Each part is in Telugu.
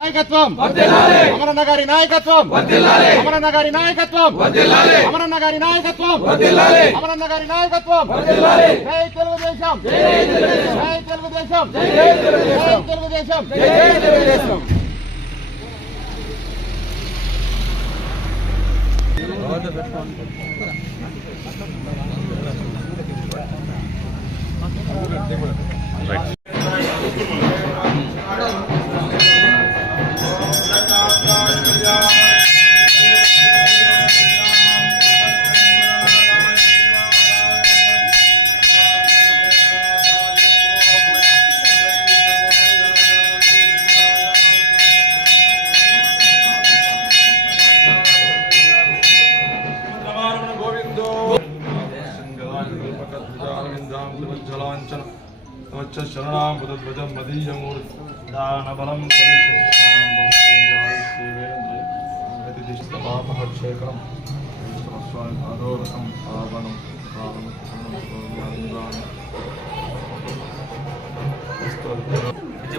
నాయకత్వం అమరన్న గారి నాయకత్వం అమరన్న గారి నాయకత్వం అమరన్న గారి నాయకత్వం అమరన్న గారి నాయకత్వం జై తెలుగుదేశం జై తెలుగుదేశం జై తెలుగుదేశం జై తెలుగుదేశం. శరణాబుధధ్వజం మదీయమూర్ధానబలం ప్రతిష్ఠితపాపహక్షేకరం స్వామిపాదోరకం పావనం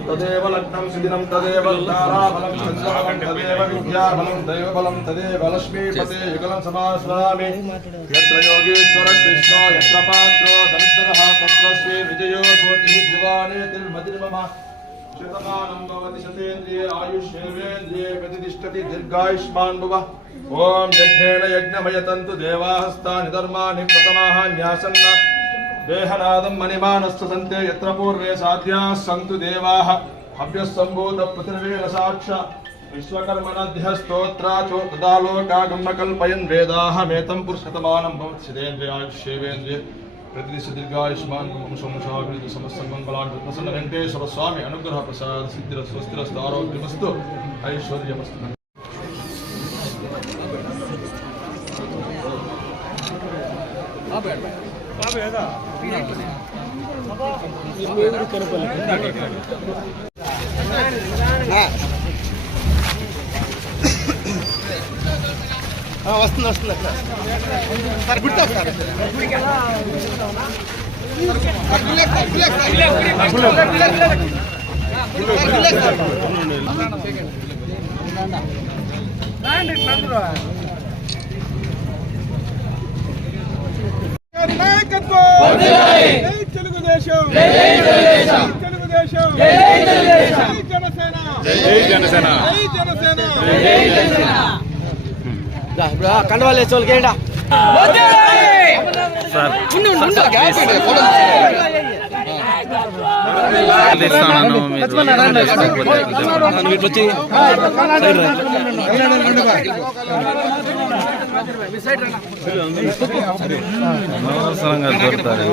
తదేవ లగ్నం సుదినం తదేవ తారాబలం చంద్రబలం తదేవ విద్యాబలం దైవబలం తదేవ లక్ష్మీపతే యుగలం సమాస్మరామి యత్ర యోగేశ్వర కృష్ణ యత్ర పాత్రో ధనుర్ధరః తత్ర శ్రీ విజయో భూతిః దివానేతిర్మతిర్మమ శతమానం భవతి శతేంద్రియే ఆయుష్యేవేంద్రియే ప్రతిష్ఠతి దీర్ఘాయుష్మాన్ భవ. ఓం యజ్ఞేన యజ్ఞమయతంతు దేవాహస్తాని ధర్మాని ప్రథమాః న్యాసన్న దేహనాదం మణిమానస్సు సంతే యత్ర పూర్వే సాధ్యాః సంతు దేవాః అభ్యస్సంభూత పృథివీర సాక్ష విశ్వకర్మణధ్యః స్తోత్రాచో తదాలోకాగమ కల్పయన్ వేదాహమేతం పురుషతమానం భవతి శతేంద్రియాయుష్యేవేంద్రియే ప్రతిదిశ దీర్ఘాయుష్మాన్ వంశవంశాభివృద్ధి సమస్తంగళాన్ ప్రసన్న వెంకటేశ్వర స్వామి అనుగ్రహ ప్రసాద సిద్ధిర స్వస్తిరస్తు ఆరోగ్యమస్తు ఐశ్వర్యమస్తు. వస్తుంది వస్తుంది సార్ గుర్తా సార్ తెలుగుదేశం తెలుగుదేశం జనసేన జనసేన జనసేన కండవాళ్ళు వేసే వాళ్ళకి ఏంటా అనవసరంగా దొరుకుతారు